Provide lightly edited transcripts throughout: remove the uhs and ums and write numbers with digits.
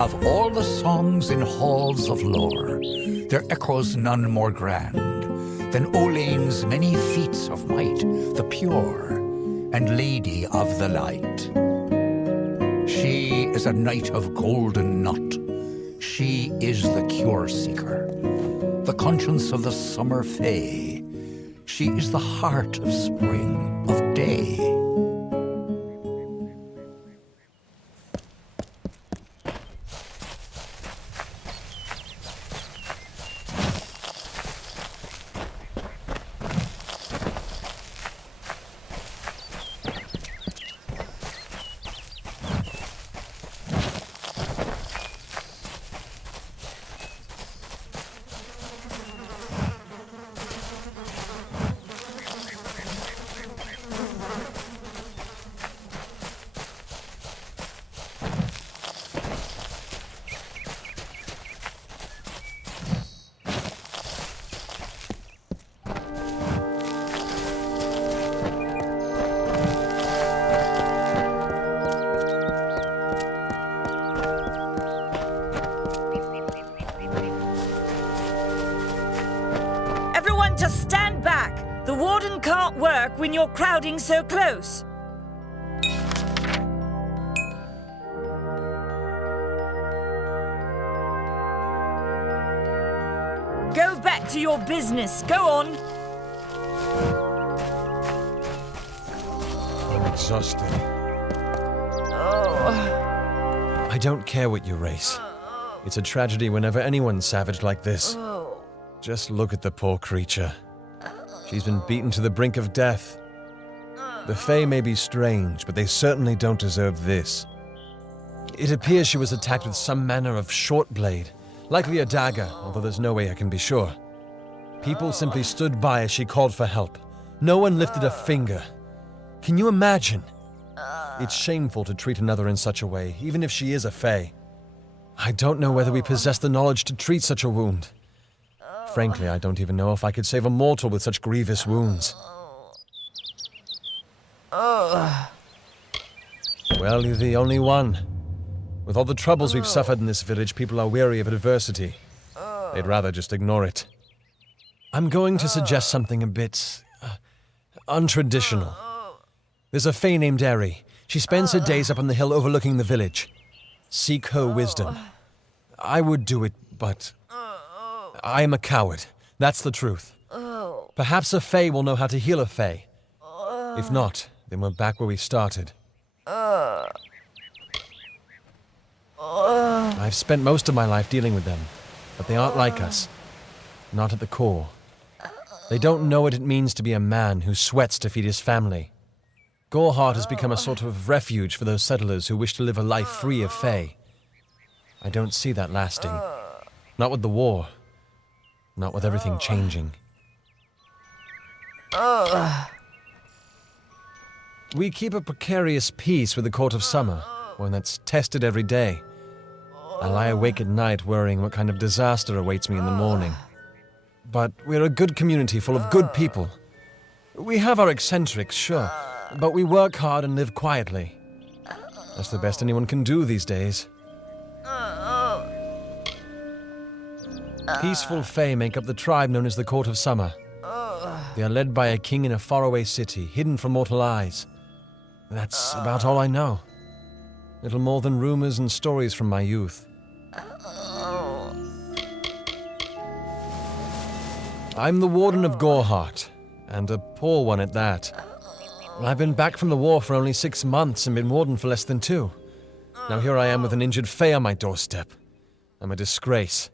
Of all the songs in halls of lore, there echoes none more grand than Olane's many feats of might, the pure and lady of the light. She is a knight of golden knot. She is the cure seeker, the conscience of the summer fae. She is the heart of spring, of day. Just stand back! The warden can't work when you're crowding so close. Go back to your business. Go on. I'm exhausted. Oh. I don't care what you race. It's a tragedy whenever anyone's savage like this. Just look at the poor creature. She's been beaten to the brink of death. The Fae may be strange, but they certainly don't deserve this. It appears she was attacked with some manner of short blade, likely a dagger, although there's no way I can be sure. People simply stood by as she called for help. No one lifted a finger. Can you imagine? It's shameful to treat another in such a way, even if she is a Fae. I don't know whether we possess the knowledge to treat such a wound. Frankly, I don't even know if I could save a mortal with such grievous wounds. Well, you're the only one. With all the troubles we've suffered in this village, people are weary of adversity. They'd rather just ignore it. I'm going to suggest something a bit untraditional. There's a Fae named Eri. She spends her days up on the hill overlooking the village. Seek her wisdom. I would do it, but I am a coward. That's the truth. Perhaps a Fae will know how to heal a Fae. If not, then we're back where we started. I've spent most of my life dealing with them, but they aren't like us. Not at the core. They don't know what it means to be a man who sweats to feed his family. Goreheart has become a sort of refuge for those settlers who wish to live a life free of Fae. I don't see that lasting. Not with the war. Not with everything changing. We keep a precarious peace with the Court of Summer, one that's tested every day. I lie awake at night worrying what kind of disaster awaits me in the morning. But we're a good community full of good people. We have our eccentrics, sure, but we work hard and live quietly. That's the best anyone can do these days. Peaceful Fae make up the tribe known as the Court of Summer. They are led by a king in a faraway city, hidden from mortal eyes. That's about all I know. Little more than rumors and stories from my youth. I'm the Warden of Goreheart, and a poor one at that. I've been back from the war for only 6 months and been Warden for less than 2. Now here I am with an injured Fae on my doorstep. I'm a disgrace.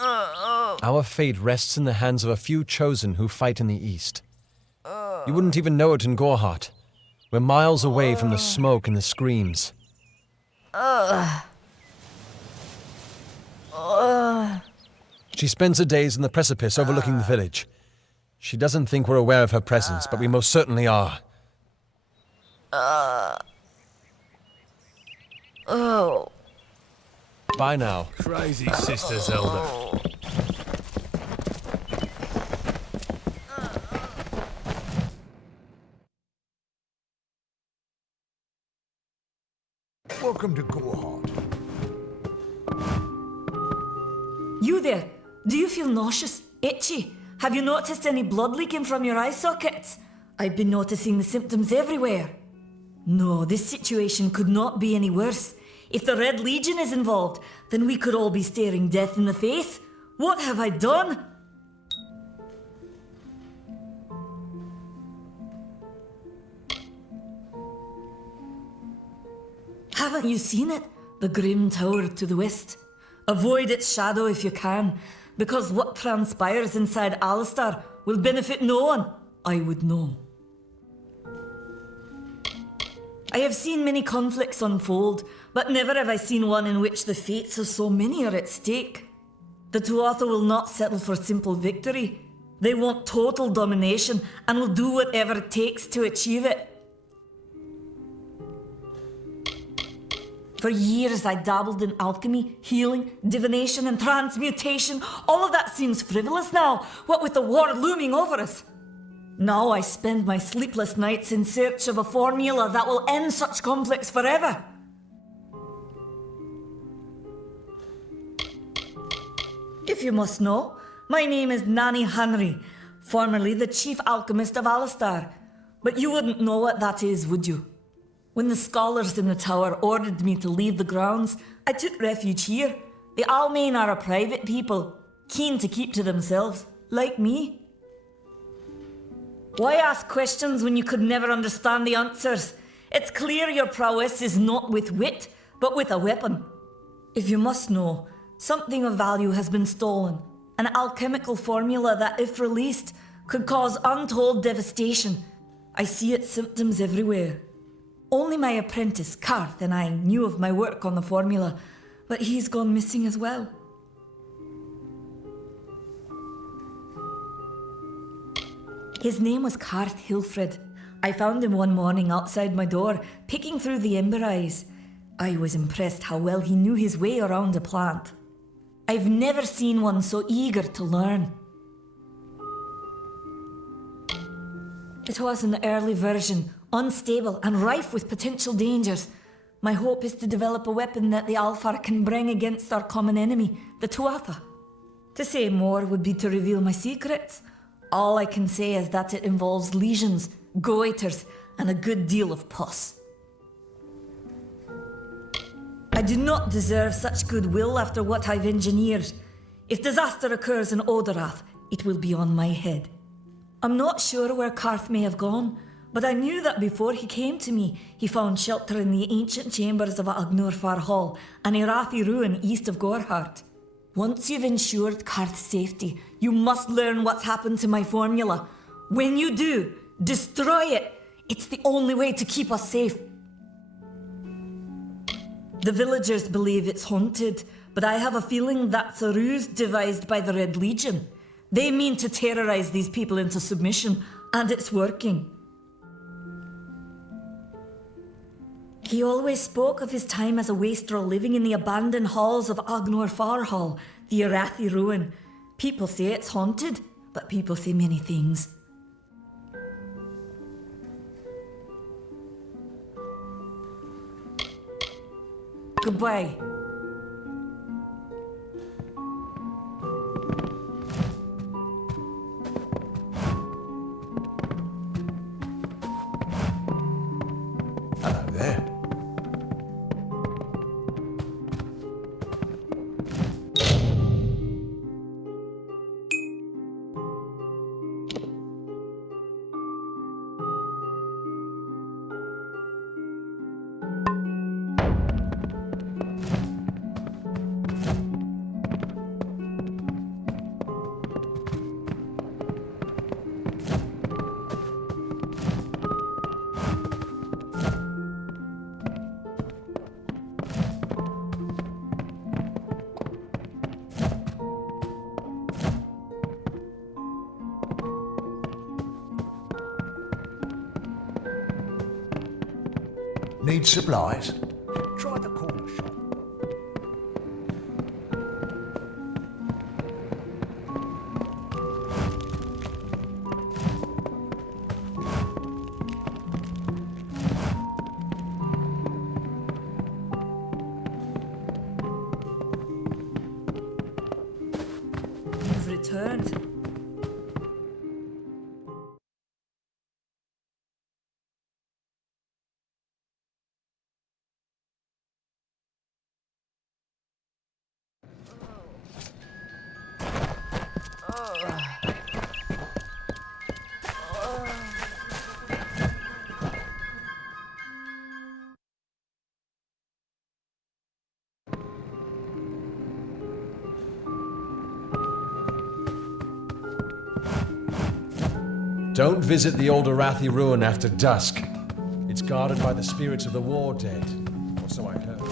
Our fate rests in the hands of a few chosen who fight in the east. You wouldn't even know it in Goreheart. We're miles away from the smoke and the screams. She spends her days in the precipice overlooking the village. She doesn't think we're aware of her presence, but we most certainly are. Bye now. Crazy Sister Zelda. Welcome to Goreheart. You there? Do you feel nauseous? Itchy? Have you noticed any blood leaking from your eye sockets? I've been noticing the symptoms everywhere. No, this situation could not be any worse. If the Red Legion is involved, then we could all be staring death in the face. What have I done? Haven't you seen it? The grim tower to the west. Avoid its shadow if you can, because what transpires inside Alistar will benefit no one. I would know. I have seen many conflicts unfold, but never have I seen one in which the fates of so many are at stake. The Tuatha will not settle for simple victory. They want total domination and will do whatever it takes to achieve it. For years I dabbled in alchemy, healing, divination and transmutation. All of that seems frivolous now, what with the war looming over us. Now I spend my sleepless nights in search of a formula that will end such conflicts forever. If you must know, my name is Nani Henry, formerly the chief alchemist of Alistar. But you wouldn't know what that is, would you? When the scholars in the tower ordered me to leave the grounds, I took refuge here. The Almain are a private people, keen to keep to themselves, like me. Why ask questions when you could never understand the answers? It's clear your prowess is not with wit, but with a weapon. If you must know, something of value has been stolen. An alchemical formula that, if released, could cause untold devastation. I see its symptoms everywhere. Only my apprentice, Karth, and I knew of my work on the formula, but he's gone missing as well. His name was Karth Hilfred. I found him one morning outside my door, picking through the ember eyes. I was impressed how well he knew his way around a plant. I've never seen one so eager to learn. It was an early version, unstable and rife with potential dangers. My hope is to develop a weapon that the Alfar can bring against our common enemy, the Tuatha. To say more would be to reveal my secrets. All I can say is that it involves lesions, goiters, and a good deal of pus. I do not deserve such goodwill after what I've engineered. If disaster occurs in Odorath, it will be on my head. I'm not sure where Karth may have gone, but I knew that before he came to me, he found shelter in the ancient chambers of Agnurfar Hall, an Rathir ruin east of Goreheart. Once you've ensured Karth's safety, you must learn what's happened to my formula. When you do, destroy it. It's the only way to keep us safe. The villagers believe it's haunted, but I have a feeling that's a ruse devised by the Red Legion. They mean to terrorize these people into submission, and it's working. He always spoke of his time as a wastrel living in the abandoned halls of Agnurfar Hall, the Rathir ruin. People say it's haunted, but people say many things. Goodbye. Hello there. Need supplies? Try the corner shop. Don't visit the old Rathir ruin after dusk. It's guarded by the spirits of the war dead, or so I heard.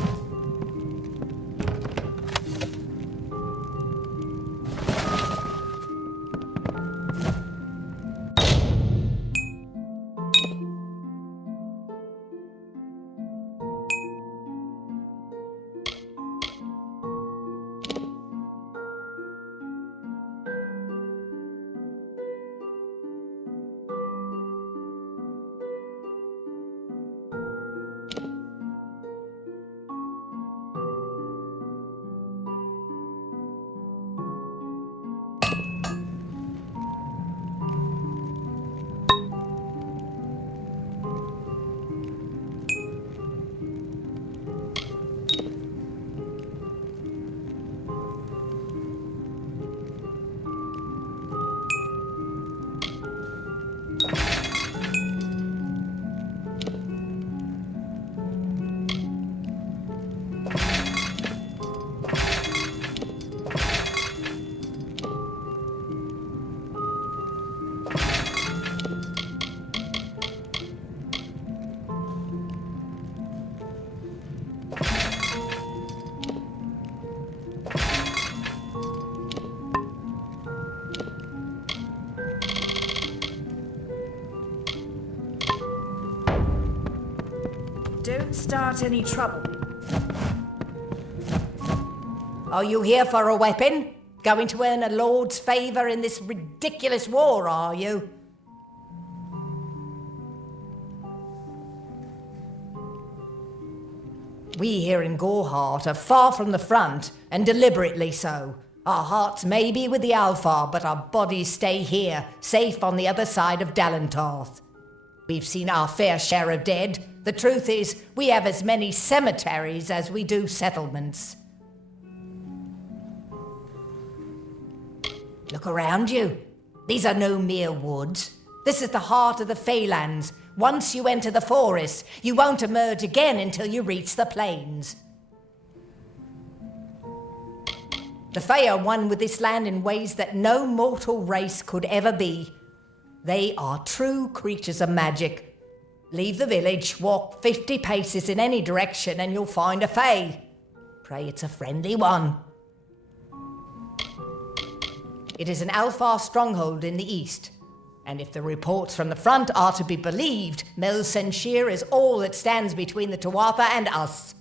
Don't start any trouble. Are you here for a weapon? Going to earn a lord's favour in this ridiculous war, are you? We here in Goreheart are far from the front, and deliberately so. Our hearts may be with the Alfar, but our bodies stay here, safe on the other side of Dalentarth. We've seen our fair share of dead. The truth is, we have as many cemeteries as we do settlements. Look around you. These are no mere woods. This is the heart of the Feylands. Once you enter the forest, you won't emerge again until you reach the plains. The Fey are one with this land in ways that no mortal race could ever be. They are true creatures of magic. Leave the village, walk 50 paces in any direction, and you'll find a Fey. Pray it's a friendly one. It is an Alfar stronghold in the east, and if the reports from the front are to be believed, Melsenshir is all that stands between the Tuatha and us.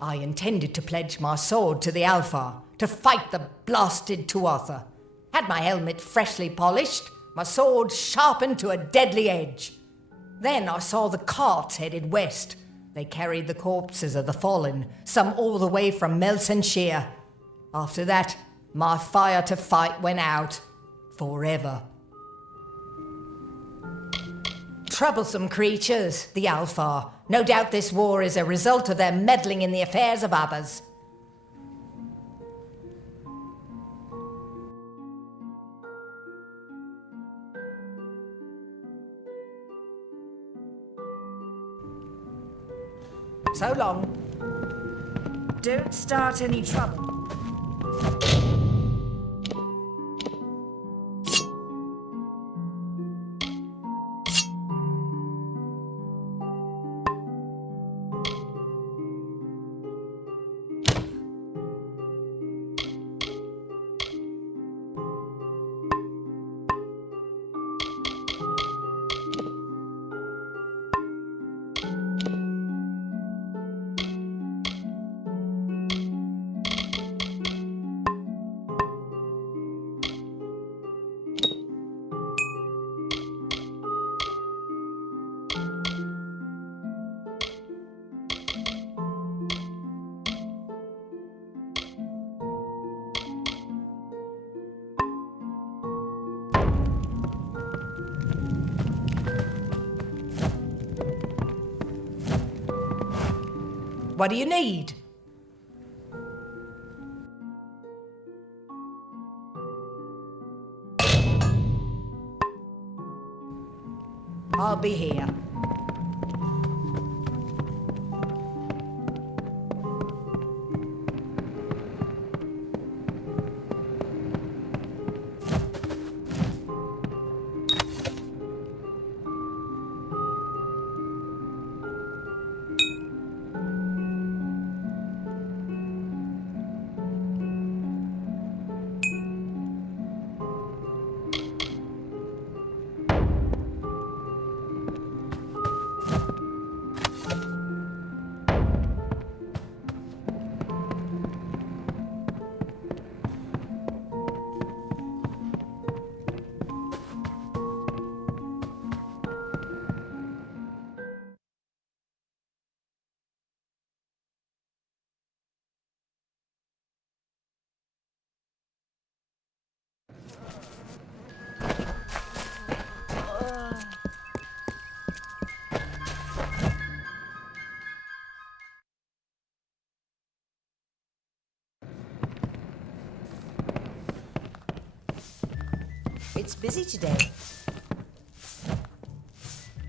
I intended to pledge my sword to the Alfar, to fight the blasted Tuatha. Had my helmet freshly polished, my sword sharpened to a deadly edge. Then I saw the carts headed west. They carried the corpses of the fallen, some all the way from Melsenshir. After that, my fire to fight went out. Forever. Troublesome creatures, the Alfar. No doubt this war is a result of their meddling in the affairs of others. So long. Don't start any trouble. What do you need? I'll be here. It's busy today.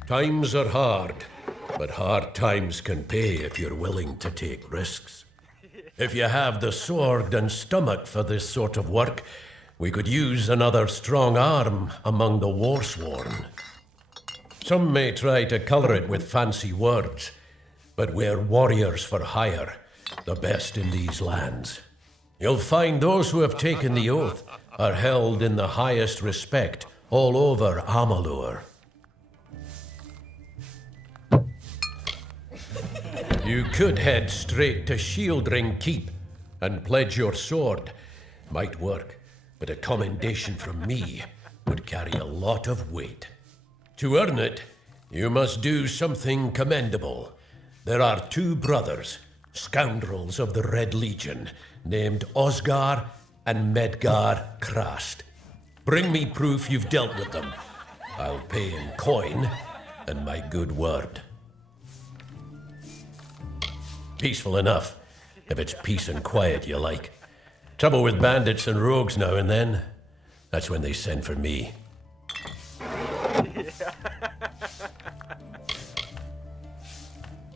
Times are hard, but hard times can pay if you're willing to take risks. If you have the sword and stomach for this sort of work, we could use another strong arm among the warsworn. Some may try to color it with fancy words, but we're warriors for hire, the best in these lands. You'll find those who have taken the oath are held in the highest respect all over Amalur. You could head straight to Shieldring Keep and pledge your sword. Might work, but a commendation from me would carry a lot of weight. To earn it, you must do something commendable. There are two brothers, scoundrels of the Red Legion, named Osgar and Medgar Krast. Bring me proof you've dealt with them. I'll pay in coin and my good word. Peaceful enough, if it's peace and quiet you like. Trouble with bandits and rogues now and then, that's when they send for me.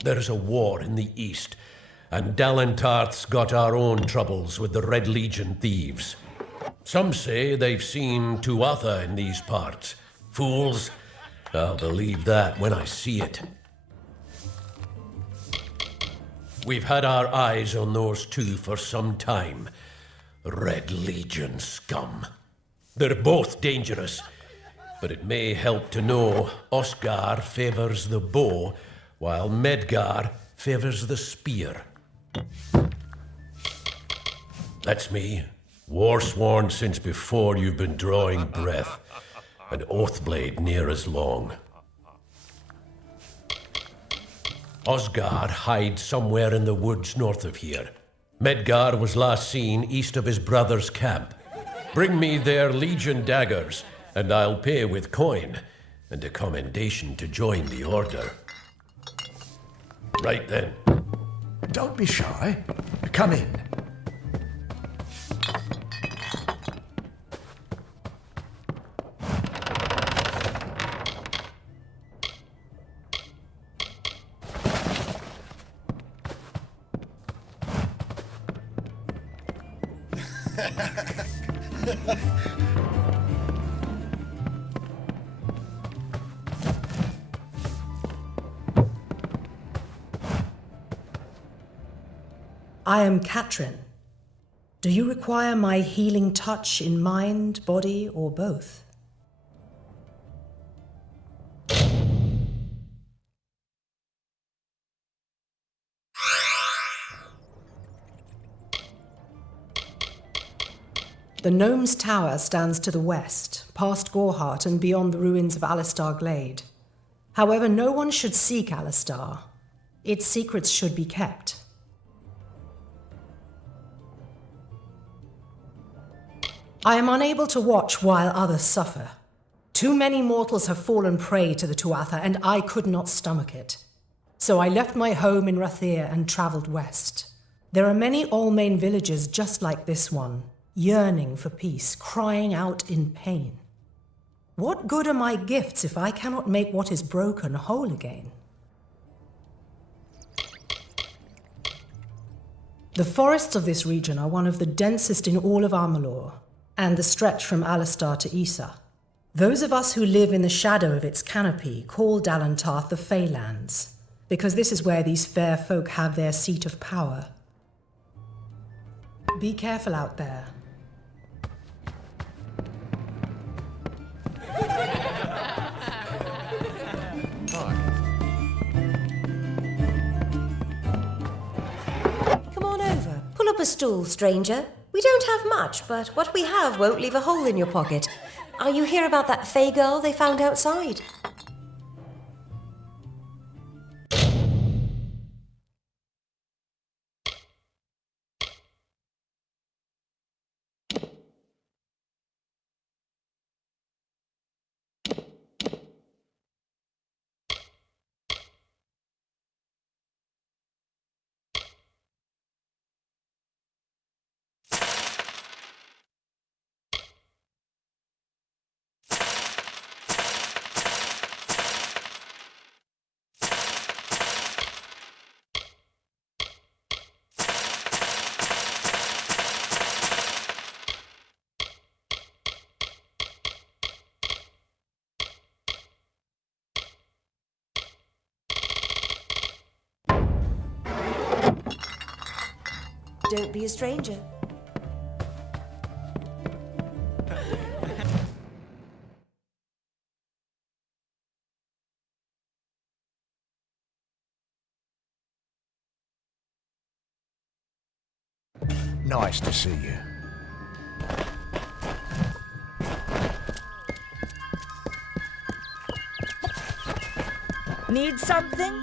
There's a war in the east, and Dalentarth's got our own troubles with the Red Legion thieves. Some say they've seen Tuatha in these parts. Fools, I'll believe that when I see it. We've had our eyes on those two for some time. Red Legion scum. They're both dangerous, but it may help to know Oscar favors the bow, while Medgar favors the spear. That's me, war-sworn since before you've been drawing breath, and Oathblade near as long. Osgar hides somewhere in the woods north of here. Medgar was last seen east of his brother's camp. Bring me their Legion daggers, and I'll pay with coin, and a commendation to join the order. Right then. Don't be shy. Come in. I am Katrin. Do you require my healing touch in mind, body, or both? The Gnome's Tower stands to the west, past Gorhart and beyond the ruins of Alistar Glade. However, no one should seek Alistar. Its secrets should be kept. I am unable to watch while others suffer. Too many mortals have fallen prey to the Tuatha, and I could not stomach it. So I left my home in Rathir and traveled west. There are many Almain villages just like this one, yearning for peace, crying out in pain. What good are my gifts if I cannot make what is broken whole again? The forests of this region are one of the densest in all of Amalur, and the stretch from Alistar to Issa. Those of us who live in the shadow of its canopy call Dalentarth the Feylands, because this is where these fair folk have their seat of power. Be careful out there. Come on over. Pull up a stool, stranger. We don't have much, but what we have won't leave a hole in your pocket. Are you here about that Fey girl they found outside? Don't be a stranger. Nice to see you. Need something?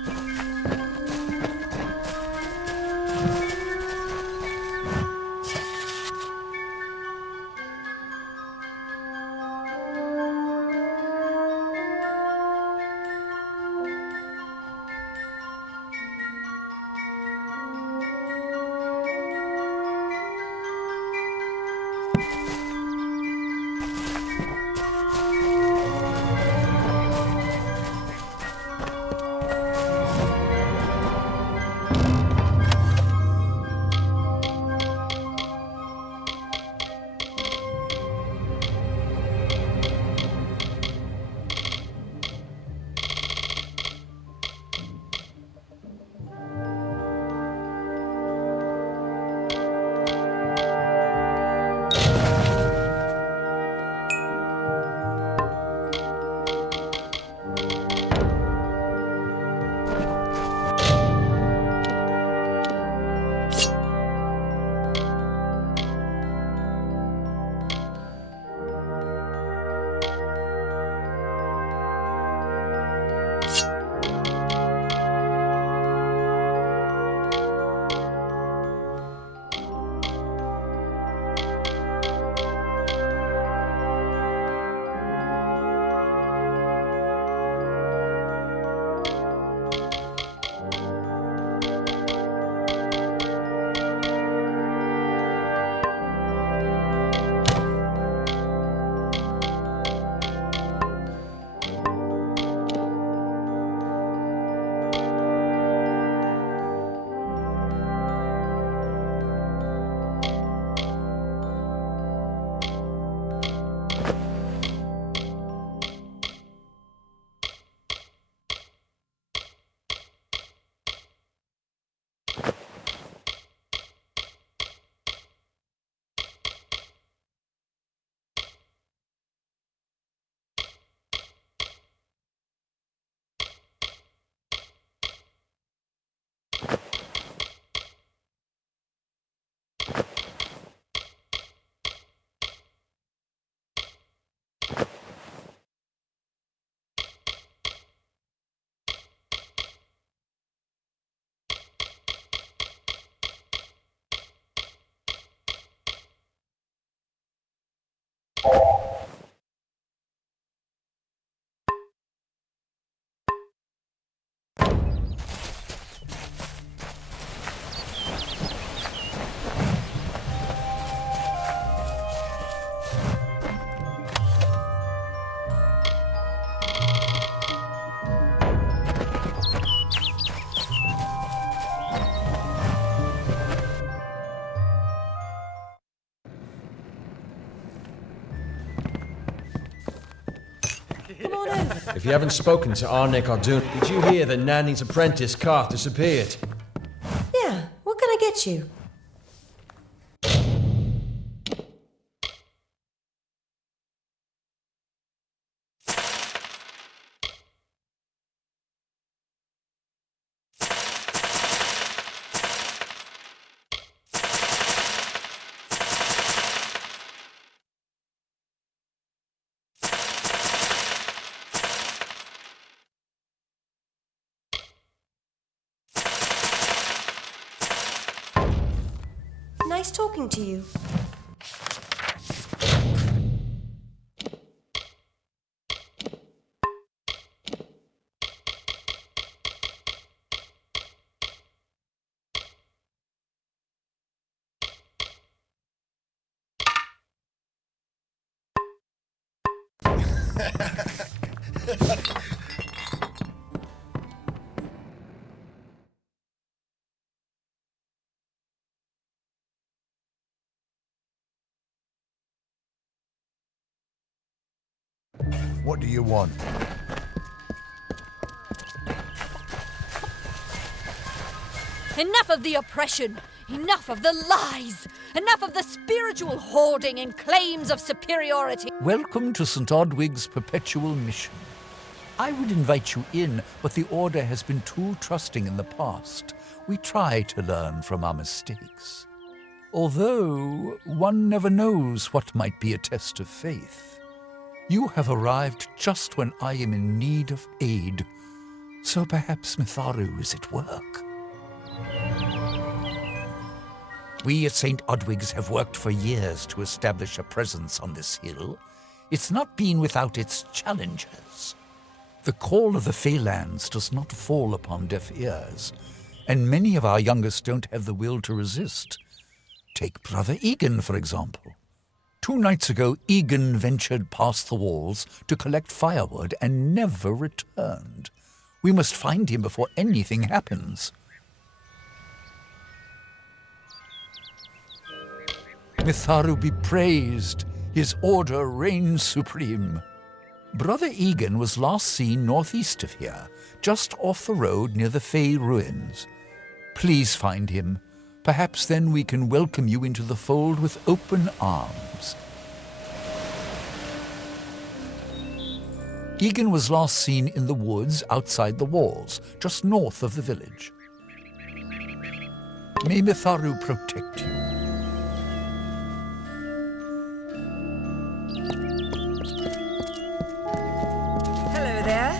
Come on over. If you haven't spoken to Arnek Ardun, did you hear that Nanny's apprentice Karth disappeared? Yeah, what can I get you? Nice talking to you. What do you want? Enough of the oppression! Enough of the lies! Enough of the spiritual hoarding and claims of superiority! Welcome to St. Odwig's perpetual mission. I would invite you in, but the Order has been too trusting in the past. We try to learn from our mistakes. Although, one never knows what might be a test of faith. You have arrived just when I am in need of aid, so perhaps Mitharu is at work. We at St. Odwig's have worked for years to establish a presence on this hill. It's not been without its challenges. The call of the Feylands does not fall upon deaf ears, and many of our youngest don't have the will to resist. Take Brother Egan, for example. 2 nights ago, Egan ventured past the walls to collect firewood and never returned. We must find him before anything happens. Mitharu be praised, his order reigns supreme. Brother Egan was last seen northeast of here, just off the road near the Fey ruins. Please find him. Perhaps then we can welcome you into the fold with open arms. Egan was last seen in the woods outside the walls, just north of the village. May Mitharu protect you. Hello there.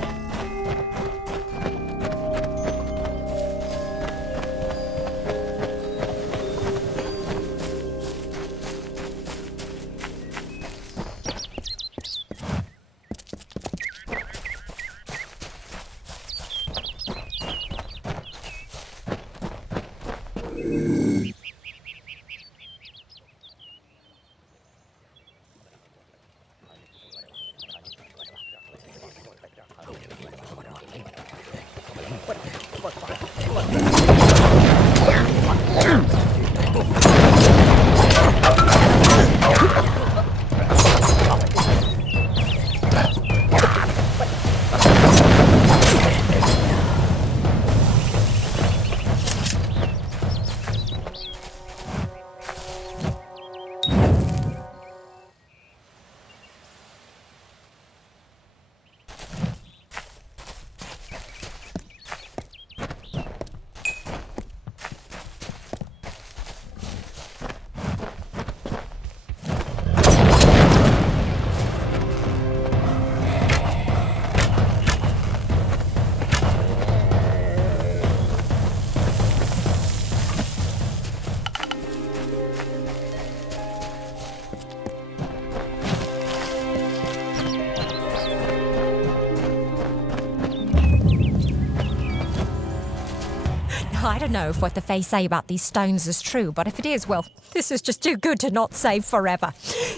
I don't know if what the Fae say about these stones is true, but if it is, well, this is just too good to not save forever.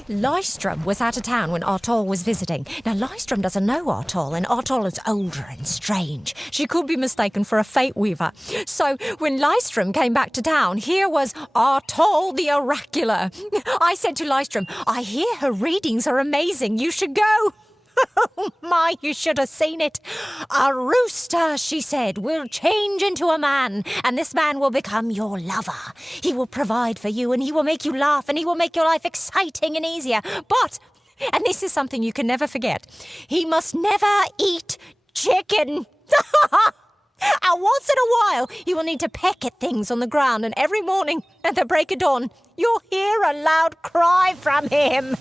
Lystrom was out of town when Artol was visiting. Now, Lystrom doesn't know Artol, and Artol is older and strange. She could be mistaken for a Fate Weaver. So, when Lystrom came back to town, here was Artol the Oracular. I said to Lystrom, I hear her readings are amazing. You should go. Oh my, you should have seen it. A rooster, she said, will change into a man, and this man will become your lover. He will provide for you, and he will make you laugh, and he will make your life exciting and easier. But, and this is something you can never forget, he must never eat chicken. And once in a while, you will need to peck at things on the ground, and every morning at the break of dawn, you'll hear a loud cry from him.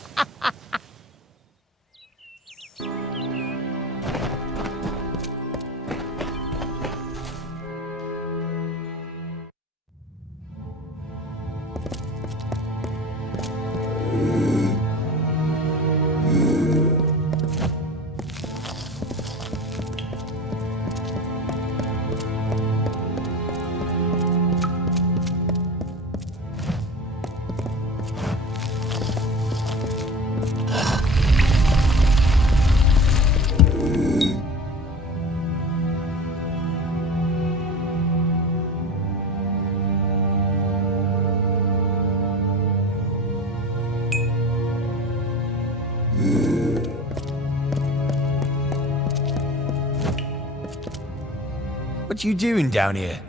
What you doing down here?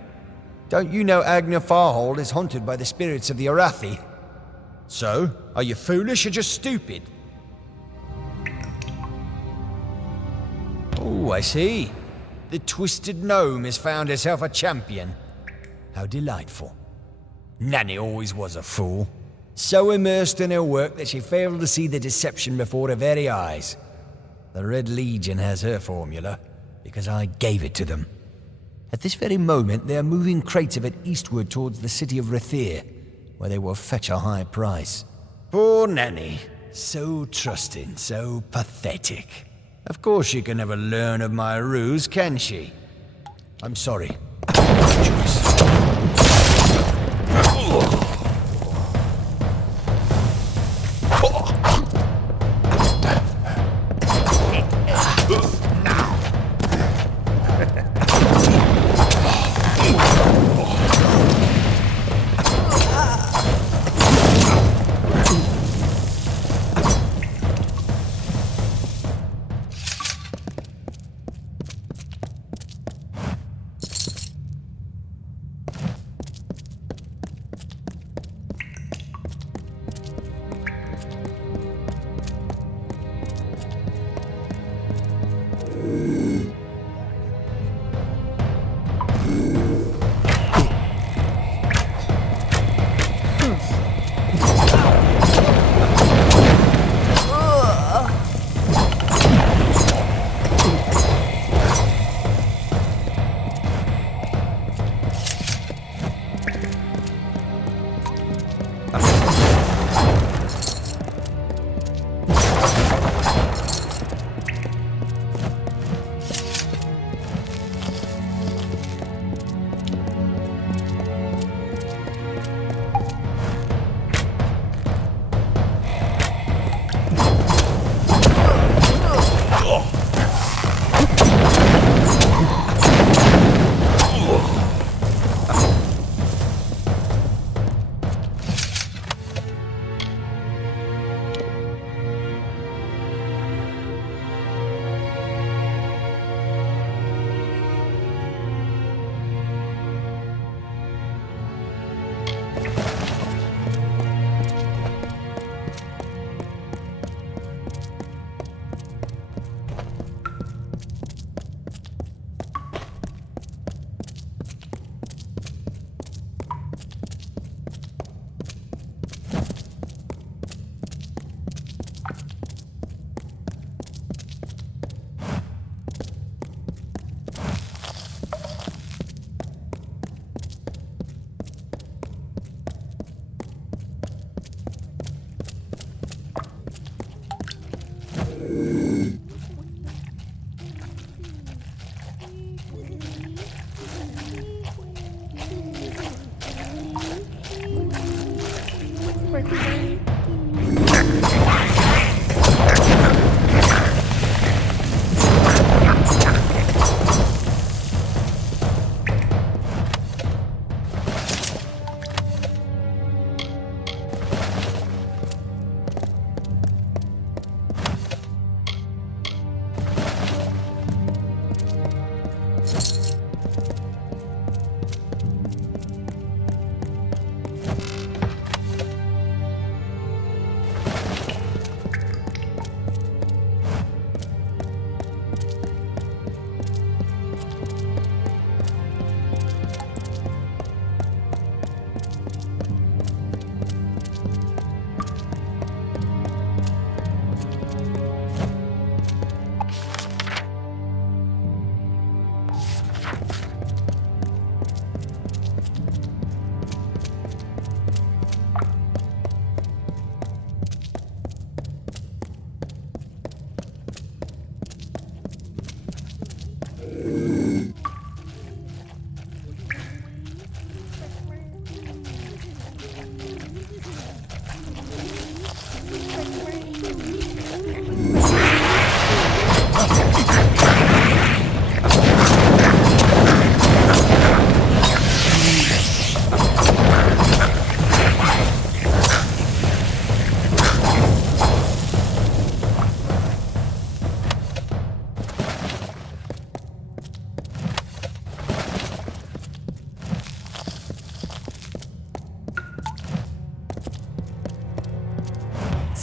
Don't you know Agna Farhold is haunted by the spirits of the Rathir? So, are you foolish or just stupid? Oh, I see. The twisted gnome has found herself a champion. How delightful. Nanny always was a fool. So immersed in her work that she failed to see the deception before her very eyes. The Red Legion has her formula, because I gave it to them. At this very moment, they are moving crates of it eastward towards the city of Rathir, where they will fetch a high price. Poor Nanny. So trusting, so pathetic. Of course she can never learn of my ruse, can she? I'm sorry.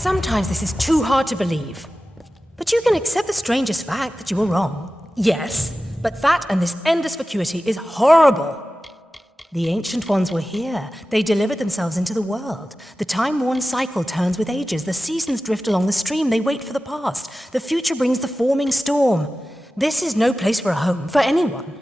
Sometimes this is too hard to believe. But you can accept the strangest fact that you were wrong. Yes, but that and this endless vacuity is horrible. The Ancient Ones were here. They delivered themselves into the world. The time-worn cycle turns with ages. The seasons drift along the stream. They wait for the past. The future brings the forming storm. This is no place for a home, for anyone.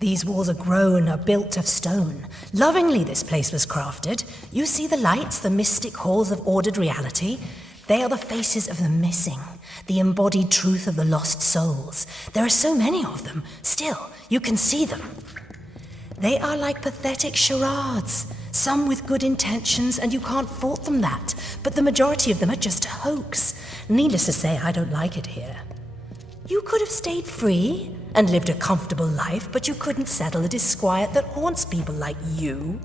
These walls are grown, are built of stone. Lovingly this place was crafted. You see the lights, the mystic halls of ordered reality? They are the faces of the missing, the embodied truth of the lost souls. There are so many of them. Still, you can see them. They are like pathetic charades, some with good intentions, and you can't fault them that. But the majority of them are just a hoax. Needless to say, I don't like it here. You could have stayed free and lived a comfortable life, but you couldn't settle the disquiet that haunts people like you.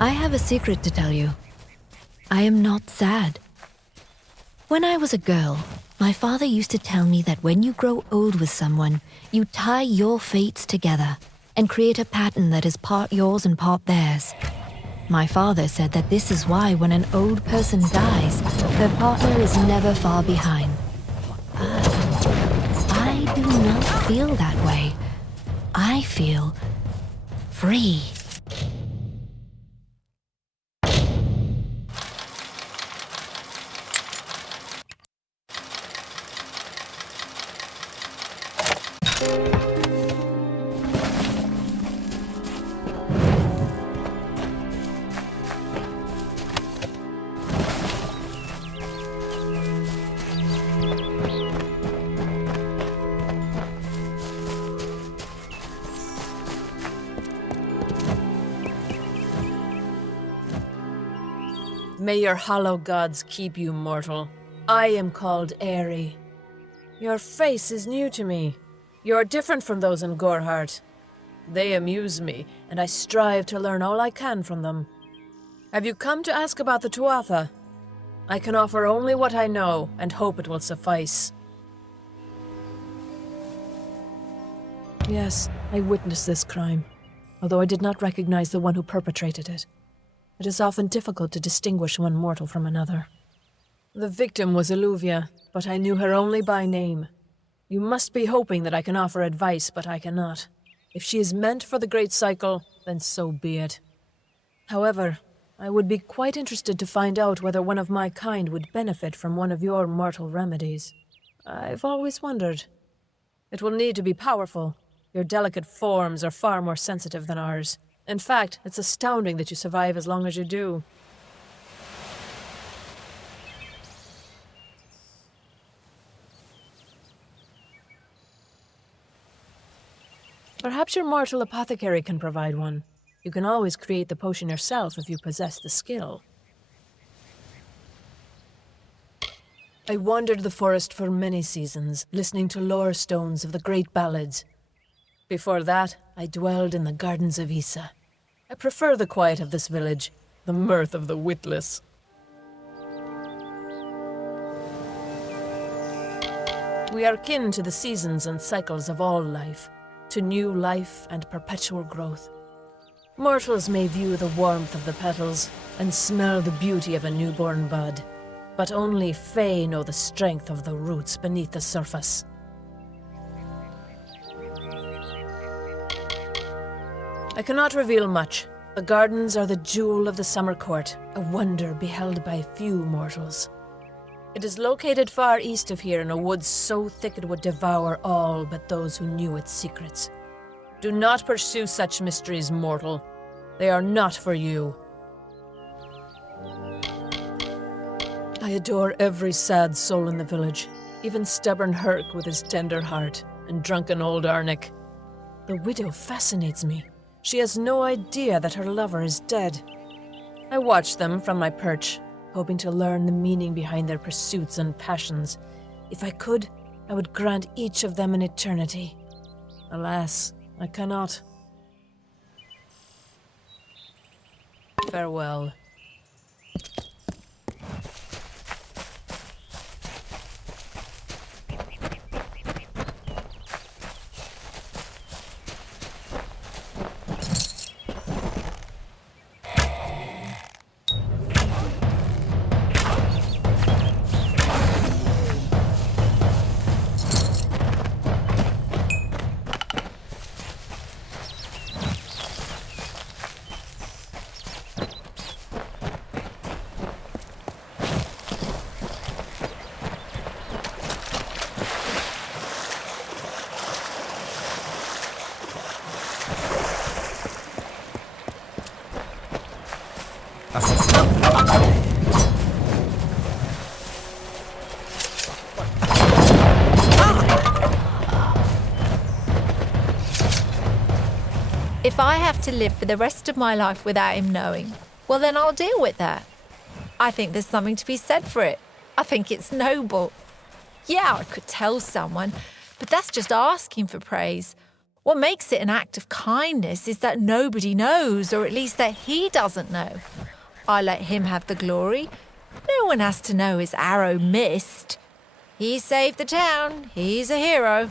I have a secret to tell you. I am not sad. When I was a girl, my father used to tell me that when you grow old with someone, you tie your fates together and create a pattern that is part yours and part theirs. My father said that this is why when an old person dies, their partner is never far behind. I do not feel that way. I feel free. May your hollow gods keep you, mortal. I am called Aerie. Your face is new to me. You are different from those in Gorhart. They amuse me, and I strive to learn all I can from them. Have you come to ask about the Tuatha? I can offer only what I know, and hope it will suffice. Yes, I witnessed this crime, although I did not recognize the one who perpetrated it. It is often difficult to distinguish one mortal from another. The victim was Illuvia, but I knew her only by name. You must be hoping that I can offer advice, but I cannot. If she is meant for the Great Cycle, then so be it. However, I would be quite interested to find out whether one of my kind would benefit from one of your mortal remedies. I've always wondered. It will need to be powerful. Your delicate forms are far more sensitive than ours. In fact, it's astounding that you survive as long as you do. Perhaps your mortal apothecary can provide one. You can always create the potion yourself if you possess the skill. I wandered the forest for many seasons, listening to lore stones of the great ballads. Before that, I dwelled in the gardens of Issa. I prefer the quiet of this village, the mirth of the witless. We are kin to the seasons and cycles of all life, to new life and perpetual growth. Mortals may view the warmth of the petals and smell the beauty of a newborn bud, but only Fae know the strength of the roots beneath the surface. I cannot reveal much. The gardens are the jewel of the summer court, a wonder beheld by few mortals. It is located far east of here in a wood so thick it would devour all but those who knew its secrets. Do not pursue such mysteries, mortal. They are not for you. I adore every sad soul in the village, even stubborn Herc with his tender heart, and drunken old Arnik. The widow fascinates me. She has no idea that her lover is dead. I watch them from my perch, hoping to learn the meaning behind their pursuits and passions. If I could, I would grant each of them an eternity. Alas, I cannot. Farewell. If I have to live for the rest of my life without him knowing, well then I'll deal with that. I think there's something to be said for it. I think it's noble. Yeah, I could tell someone, but that's just asking for praise. What makes it an act of kindness is that nobody knows, or at least that he doesn't know. I let him have the glory. No one has to know his arrow missed. He saved the town. He's a hero.